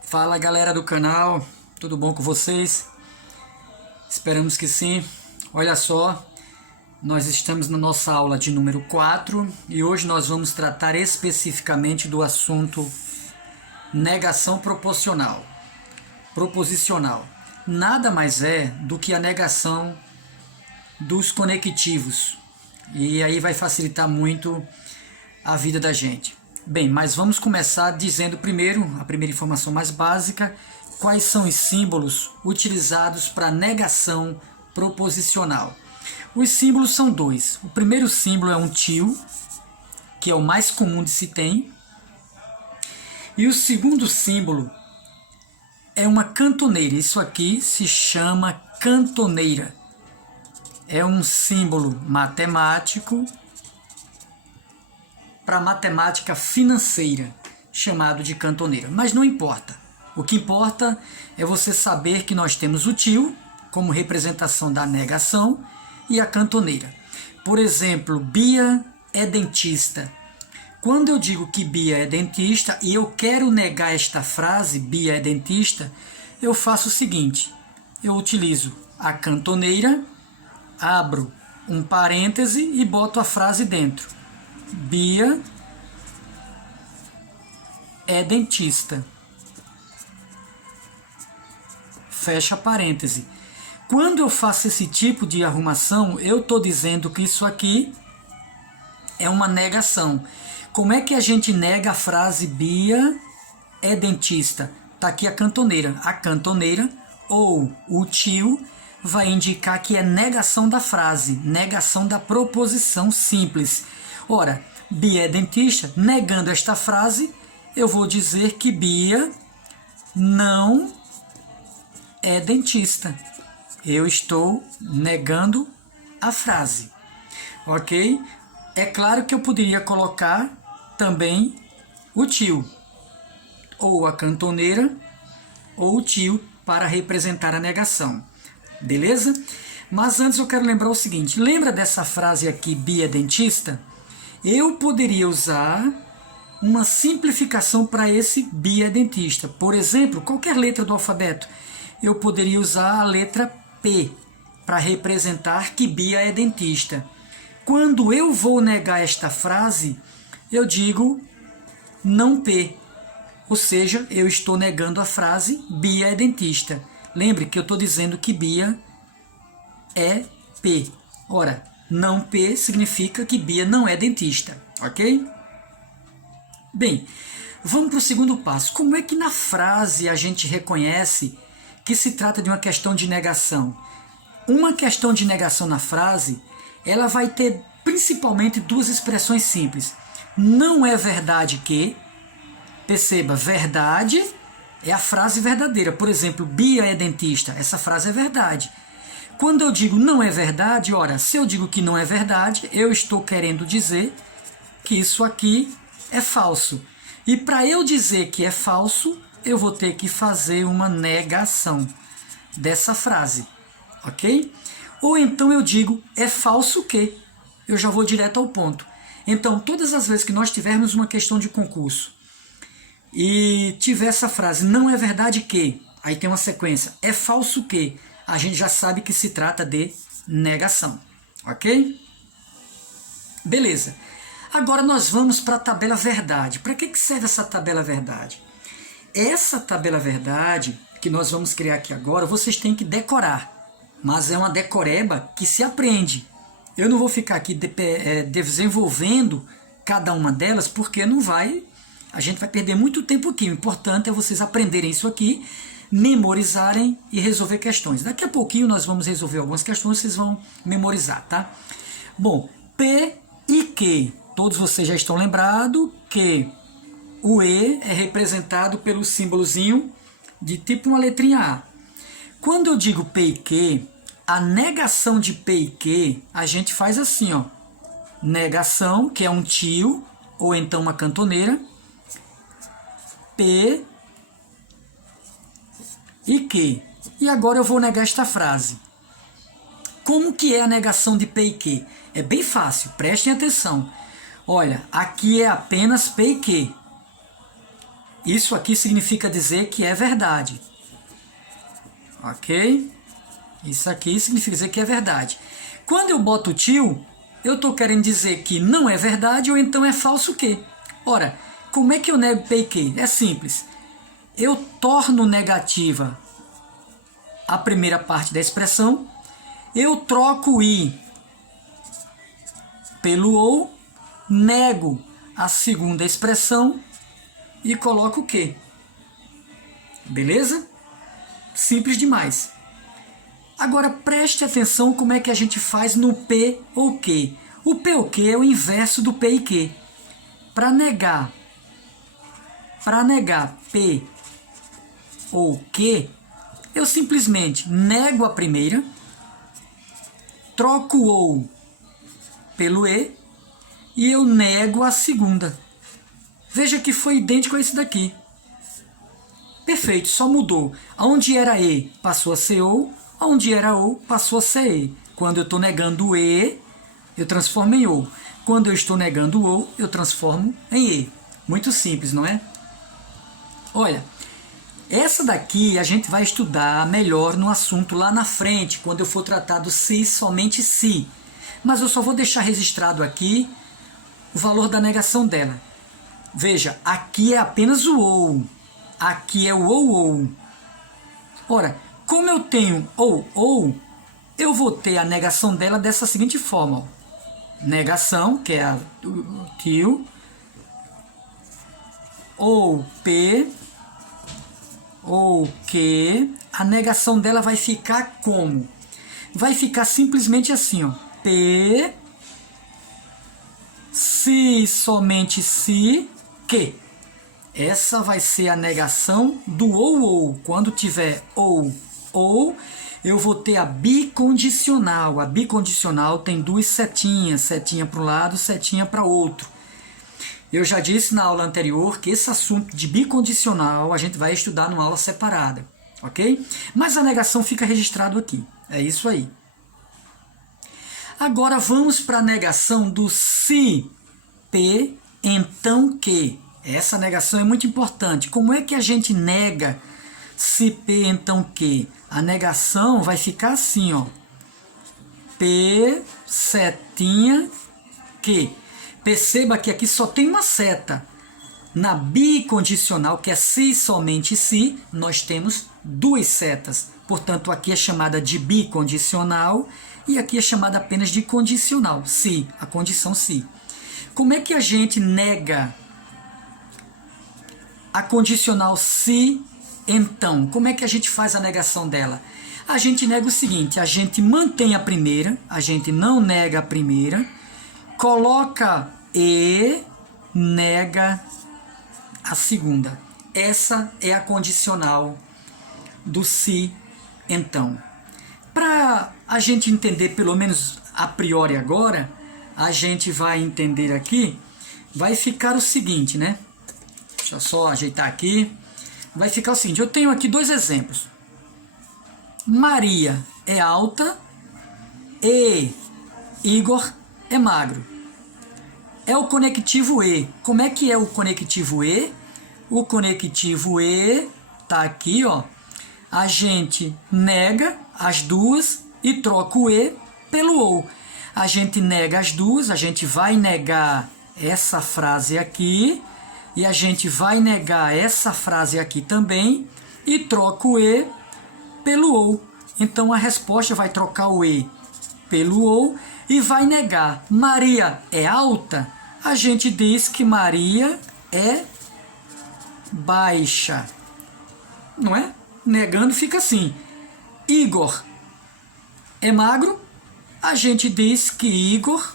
Fala galera do canal, tudo bom com vocês? Esperamos que sim. Olha só, nós estamos na nossa aula de número 4 e hoje nós vamos tratar especificamente do assunto negação proposicional. Nada mais é do que a negação dos conectivos e aí vai facilitar muito a vida da gente. Bem, mas vamos começar dizendo primeiro, a primeira informação mais básica, quais são os símbolos utilizados para negação proposicional. Os símbolos são dois. O primeiro símbolo é um tio, que é o mais comum de se ter, e o segundo símbolo é uma cantoneira. Isso aqui se chama cantoneira. É um símbolo matemático para matemática financeira, chamado de cantoneira. Mas não importa. O que importa é você saber que nós temos o tio como representação da negação e a cantoneira. Por exemplo, Bia é dentista. Quando eu digo que Bia é dentista e eu quero negar esta frase, Bia é dentista, eu faço o seguinte: eu utilizo a cantoneira, abro um parêntese e boto a frase dentro. Bia é dentista. Fecha parêntese. Quando eu faço esse tipo de arrumação, eu estou dizendo que isso aqui é uma negação. Como é que a gente nega a frase Bia é dentista? Está aqui a cantoneira. A cantoneira ou o tio vai indicar que é negação da frase, negação da proposição simples. Ora, Bia é dentista, negando esta frase, eu vou dizer que Bia não é dentista. Eu estou negando a frase, ok? É claro que eu poderia colocar também o tio, ou a cantoneira, ou o tio para representar a negação, beleza? Mas antes eu quero lembrar o seguinte, lembra dessa frase aqui, Bia é dentista? Eu poderia usar uma simplificação para esse Bia é dentista. Por exemplo, qualquer letra do alfabeto. Eu poderia usar a letra P para representar que Bia é dentista. Quando eu vou negar esta frase, eu digo não P. Ou seja, eu estou negando a frase Bia é dentista. Lembre que eu estou dizendo que Bia é P. Ora, não P significa que Bia não é dentista, ok? Bem, vamos para o segundo passo. Como é que na frase a gente reconhece que se trata de uma questão de negação? Uma questão de negação na frase, ela vai ter principalmente duas expressões simples. Não é verdade que, perceba, verdade é a frase verdadeira. Por exemplo, Bia é dentista, essa frase é verdade. Quando eu digo não é verdade, ora, se eu digo que não é verdade, eu estou querendo dizer que isso aqui é falso. E para eu dizer que é falso, eu vou ter que fazer uma negação dessa frase, ok? Ou então eu digo é falso que, eu já vou direto ao ponto. Então, todas as vezes que nós tivermos uma questão de concurso e tiver essa frase, não é verdade que, aí tem uma sequência, é falso que, a gente já sabe que se trata de negação, ok? Beleza. Agora nós vamos para a tabela verdade. Para que serve essa tabela verdade? Essa tabela verdade que nós vamos criar aqui agora, vocês têm que decorar. Mas é uma decoreba que se aprende. Eu não vou ficar aqui desenvolvendo cada uma delas, porque a gente vai perder muito tempo aqui. O importante é vocês aprenderem isso aqui, memorizarem e resolver questões. Daqui a pouquinho nós vamos resolver algumas questões, vocês vão memorizar, tá? Bom, P e Q. Todos vocês já estão lembrados que o E é representado pelo símbolozinho de tipo uma letrinha A. Quando eu digo P e Q, a negação de P e Q, a gente faz assim, ó. Negação, que é um tio, ou então uma cantoneira. P e Q. E agora eu vou negar esta frase. Como que é a negação de P e Q? É bem fácil, prestem atenção. Olha, aqui é apenas P e Q. Isso aqui significa dizer que é verdade. Ok? Isso aqui significa dizer que é verdade. Quando eu boto til, eu estou querendo dizer que não é verdade ou então é falso o quê? Ora, como é que eu nego P e Q? É simples. Eu torno negativa a primeira parte da expressão, eu troco o I pelo OU, nego a segunda expressão e coloco o Q. Beleza? Simples demais. Agora preste atenção como é que a gente faz no P ou Q. O P ou Q é o inverso do P e Q. Para negar P ou Q, eu simplesmente nego a primeira, troco o OU pelo E e eu nego a segunda. Veja que foi idêntico a esse daqui. Perfeito, só mudou. Onde era E passou a ser OU, onde era OU passou a ser E. Quando eu estou negando o E, eu transformo em OU. Quando eu estou negando o OU, eu transformo em E. Muito simples, não é? Olha, essa daqui a gente vai estudar melhor no assunto lá na frente, quando eu for tratar do se, somente se. Mas eu só vou deixar registrado aqui o valor da negação dela. Veja, aqui é apenas o OU. Aqui é o OU. Ora, como eu tenho OU, eu vou ter a negação dela dessa seguinte forma. Ó. Negação, que é a til, ou P, ou Q, a negação dela vai ficar como? Vai ficar simplesmente assim, ó. P, se, somente se, Q. Essa vai ser a negação do ou. Quando tiver ou, eu vou ter a bicondicional. A bicondicional tem duas setinhas, setinha para um lado, setinha para outro. Eu já disse na aula anterior que esse assunto de bicondicional a gente vai estudar numa aula separada, ok? Mas a negação fica registrado aqui, é isso aí. Agora vamos para a negação do se, P, então que. Essa negação é muito importante. Como é que a gente nega se, P, então que? A negação vai ficar assim, ó. P, setinha, que. Perceba que aqui só tem uma seta. Na bicondicional, que é se somente se, nós temos duas setas. Portanto, aqui é chamada de bicondicional e aqui é chamada apenas de condicional, se, a condição se. Como é que a gente nega a condicional se, então? Como é que a gente faz a negação dela? A gente nega o seguinte, a gente mantém a primeira, a gente não nega a primeira, coloca E, nega a segunda. Essa é a condicional do se, então. Para a gente entender, pelo menos a priori agora, a gente vai entender aqui, vai ficar o seguinte, né? Deixa eu só ajeitar aqui. Vai ficar o seguinte, eu tenho aqui dois exemplos. Maria é alta e Igor é magro. É o conectivo E. Como é que é o conectivo E? O conectivo E tá aqui, ó. A gente nega as duas e troca o E pelo OU. A gente nega as duas, a gente vai negar essa frase aqui e a gente vai negar essa frase aqui também e troca o E pelo OU. Então a resposta vai trocar o E pelo OU e vai negar Maria é alta. A gente diz que Maria é baixa, não é? Negando fica assim. Igor é magro, a gente diz que Igor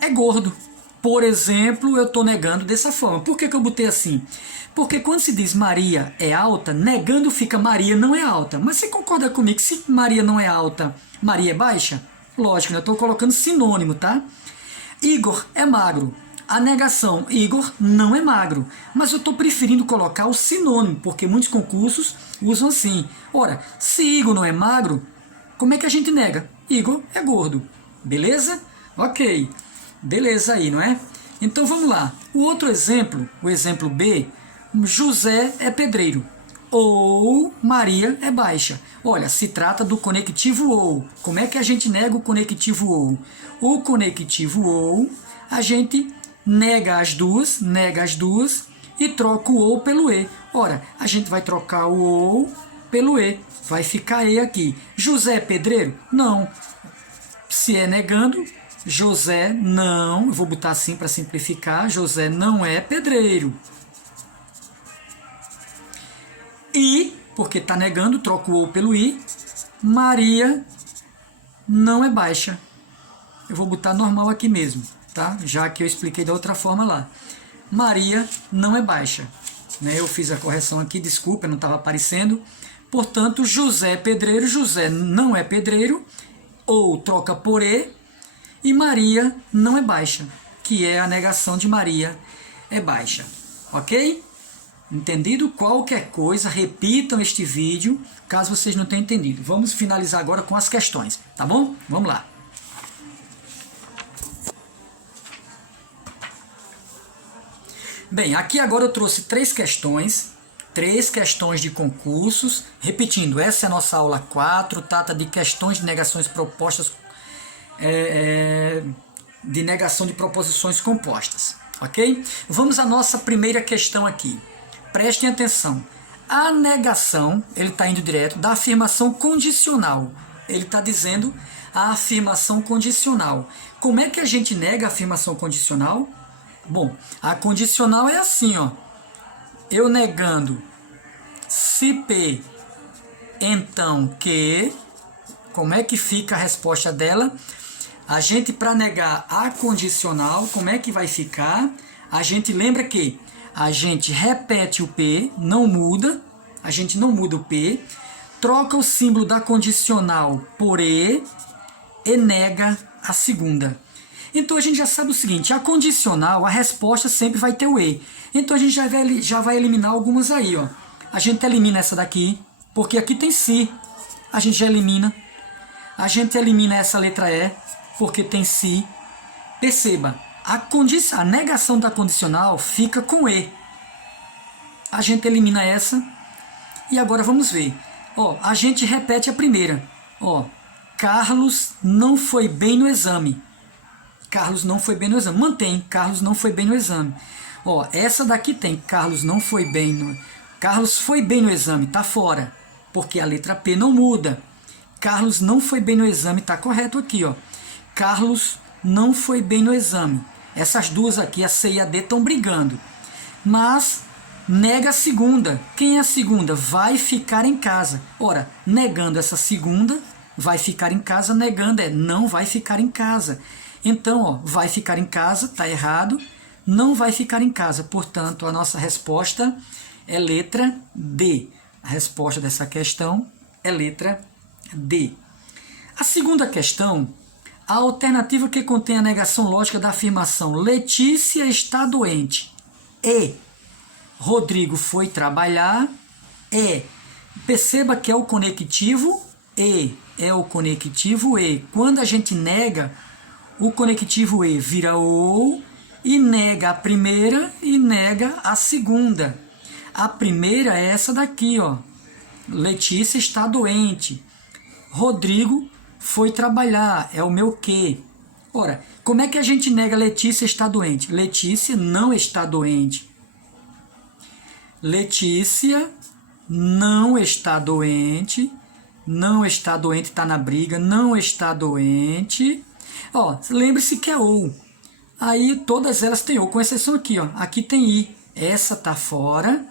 é gordo. Por exemplo, eu estou negando dessa forma. Por que eu botei assim? Porque quando se diz Maria é alta, negando fica Maria não é alta. Mas você concorda comigo que se Maria não é alta, Maria é baixa? Lógico, eu estou colocando sinônimo, tá? Igor é magro. A negação, Igor não é magro. Mas eu estou preferindo colocar o sinônimo, porque muitos concursos usam assim. Ora, se Igor não é magro, como é que a gente nega? Igor é gordo. Beleza? Ok. Beleza aí, não é? Então vamos lá. O outro exemplo, o exemplo B, José é pedreiro ou Maria é baixa. Olha, se trata do conectivo ou. Como é que a gente nega o conectivo ou? O conectivo ou, a gente nega as duas e troca o ou pelo e. Ora, a gente vai trocar o ou pelo e. Vai ficar e aqui. José é pedreiro? Não. Se é negando, José não, eu vou botar assim para simplificar, José não é pedreiro. E, porque está negando, troca o ou pelo i, Maria não é baixa. Eu vou botar normal aqui mesmo, tá? Já que eu expliquei da outra forma lá. Maria não é baixa. Né? Eu fiz a correção aqui, desculpa, não estava aparecendo. Portanto, José é pedreiro, José não é pedreiro, ou troca por e Maria não é baixa, que é a negação de Maria é baixa. Ok? Entendido? Qualquer coisa, repitam este vídeo, caso vocês não tenham entendido. Vamos finalizar agora com as questões, tá bom? Vamos lá. Bem, aqui agora eu trouxe três questões de concursos. Repetindo, essa é a nossa aula 4, trata de questões de negações propostas, de negação de proposições compostas, ok? Vamos à nossa primeira questão aqui. Prestem atenção. A negação, ele está indo direto, da afirmação condicional. Ele está dizendo a afirmação condicional. Como é que a gente nega a afirmação condicional? Bom, a condicional é assim, ó. Eu negando se P, então que, como é que fica a resposta dela? A gente, para negar a condicional, como é que vai ficar? A gente lembra que a gente repete o P, não muda, a gente não muda o P, troca o símbolo da condicional por E nega a segunda. Então a gente já sabe o seguinte, a condicional, a resposta sempre vai ter o E. Então a gente já vai eliminar algumas aí, ó. A gente elimina essa daqui, porque aqui tem se, a gente já elimina. A gente elimina essa letra E, porque tem se. Perceba, a negação da condicional fica com E. A gente elimina essa. E agora vamos ver. Ó, a gente repete a primeira. Ó, Carlos não foi bem no exame. Carlos não foi bem no exame. Mantém, Carlos não foi bem no exame. Ó, essa daqui tem Carlos não foi bem no... Carlos foi bem no exame, tá fora. Porque a letra P não muda. Carlos não foi bem no exame, tá correto aqui, ó. Carlos não foi bem no exame. Essas duas aqui, a C e a D, estão brigando. Mas nega a segunda. Quem é a segunda? Vai ficar em casa. Ora, negando essa segunda, vai ficar em casa. Negando não vai ficar em casa. Então, ó, vai ficar em casa, tá errado. Não vai ficar em casa. Portanto, a nossa resposta é letra D. A resposta dessa questão é letra D. A segunda questão, a alternativa que contém a negação lógica da afirmação Letícia está doente e Rodrigo foi trabalhar perceba que é o conectivo é o conectivo e. Quando a gente nega, o conectivo e vira ou e nega a primeira e nega a segunda. A primeira é essa daqui, ó. Letícia está doente. Rodrigo foi trabalhar, é o meu quê? Ora, como é que a gente nega Letícia está doente? Letícia não está doente. Letícia não está doente. Não está doente, está na briga. Não está doente. Ó, lembre-se que é ou. Aí todas elas têm ou, com exceção aqui, ó. Aqui tem i. Essa tá fora.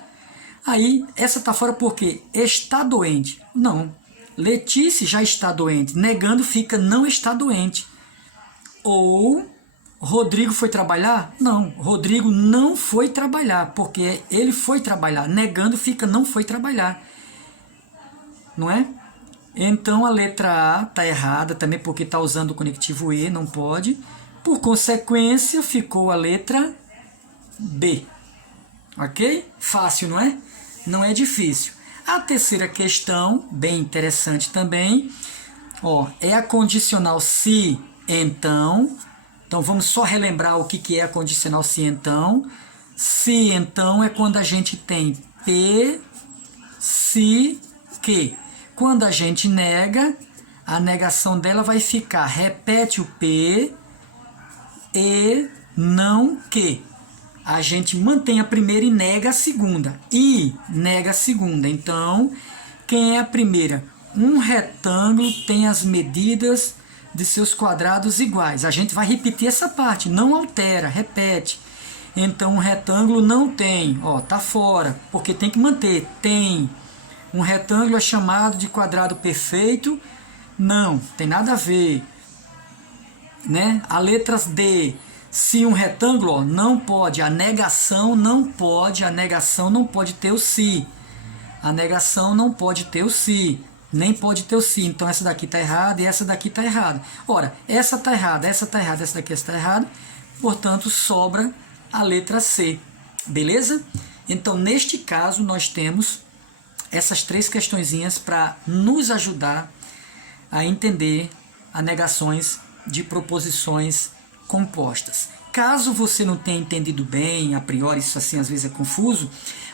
Aí, essa tá fora porque está doente. Não. Letícia já está doente. Negando fica não está doente. Ou Rodrigo foi trabalhar? Não. Rodrigo não foi trabalhar, porque ele foi trabalhar. Negando fica não foi trabalhar. Não é? Então a letra A está errada também porque está usando o conectivo E, não pode. Por consequência, ficou a letra B. Ok? Fácil, não é? Não é difícil. A terceira questão, bem interessante também, ó, é a condicional se, então. Então vamos só relembrar o que é a condicional se então. Se então é quando a gente tem P, se, que. Quando a gente nega, a negação dela vai ficar repete o P e não que. A gente mantém a primeira e nega a segunda. E nega a segunda. Então, quem é a primeira? Um retângulo tem as medidas de seus quadrados iguais. A gente vai repetir essa parte, não altera, repete. Então, um retângulo não tem, ó, tá fora, porque tem que manter, tem. Um retângulo é chamado de quadrado perfeito? Não, tem nada a ver. Né? A letra D, se um retângulo, ó, não pode, a negação não pode ter o se. A negação não pode ter o se, nem pode ter o se. Então essa daqui está errada e essa daqui está errada. Ora, essa está errada, essa está errada, essa daqui está errada. Portanto, sobra a letra C. Beleza? Então, neste caso, nós temos essas três questõezinhas para nos ajudar a entender as negações de proposições compostas. Caso você não tenha entendido bem, a priori isso assim às vezes é confuso,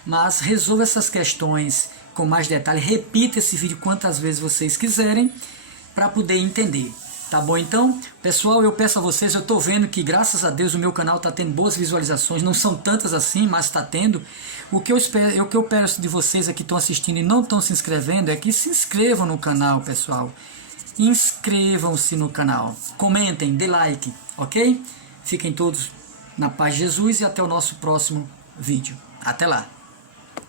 mas resolva essas questões com mais detalhe, repita esse vídeo quantas vezes vocês quiserem para poder entender. Tá bom então? Pessoal, eu peço a vocês, eu estou vendo que graças a Deus o meu canal está tendo boas visualizações, não são tantas assim, mas está tendo. O que eu peço de vocês aqui que estão assistindo e não estão se inscrevendo é que se inscrevam no canal, pessoal. Inscrevam-se no canal, comentem, dê like, ok? Fiquem todos na paz de Jesus e até o nosso próximo vídeo. Até lá!